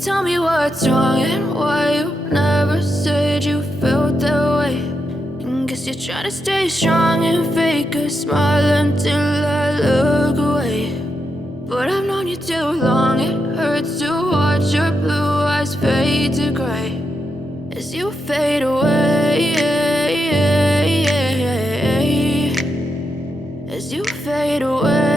Tell me what's wrong and why you never said you felt that way. And guess you're trying to stay strong and fake a smile until I look away. But I've known you too long, it hurts to watch your blue eyes fade to gray as you fade away, as you fade away.